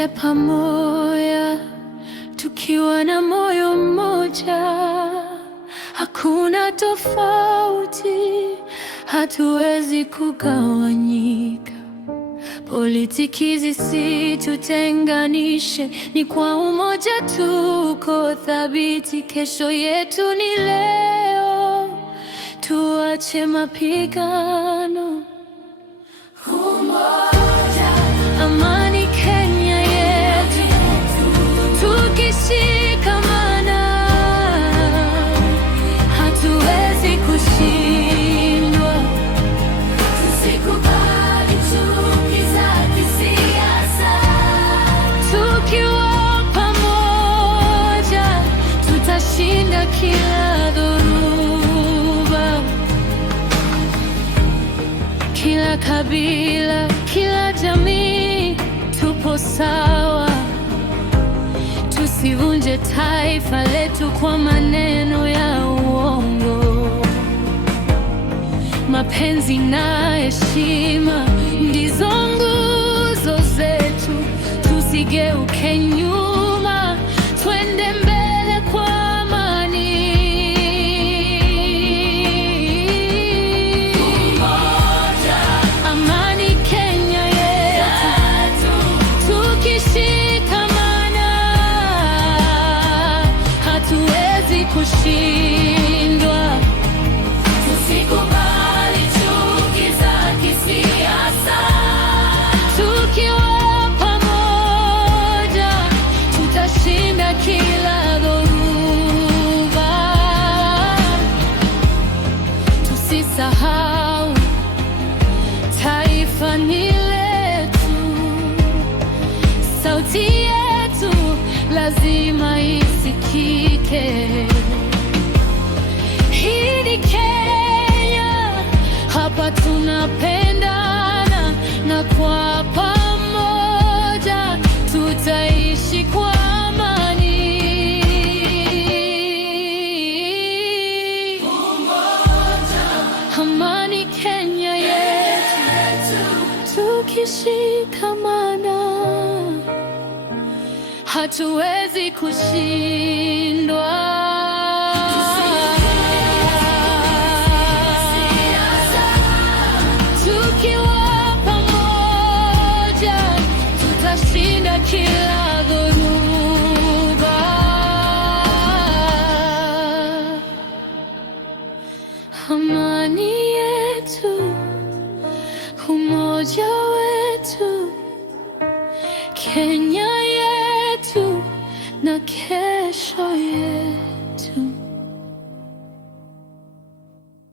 Twende pamoja tukiwa na moyo mmoja, hakuna tofauti, hatuwezi kugawanyika. Politiki zisitutenganishe, ni kwa umoja tuko thabiti. Kesho yetu ni leo, tuache mapigano. Umoja, amani Kenya yetu, tukishikamana hatuwezi kushindwa. Tusikubali chuki za kisiasa, tukiwa pamoja tutashinda kila dhoruba. Kila kabila, kila jamii, tupo sawa. Tusivunje taifa letu kwa maneno ya uongo. Mapenzi na heshima ndizo nguzo zetu, tusigeuke nyuma, twende mbele kwa amani. Umoja, amani Kenya yetu, tukishikamana hatuwezi kushindwa. Tusikubali chuki za kisiasa, tukiwa pamoja tutashinda kila dhoruba. Tusisahau, taifa ni letu, sauti yetu lazima isikike. Hii ni Kenya, hapa tunapendana, na kwa pamoja tutaishi kwa amani. Umoja, amani Kenya yetu, tukishikamana hatuwezi kushindwa. Tukiwa pamoja tutashinda kila dhoruba. Amani yetu, umoja wetu, Kenya yetu na kesho yetu.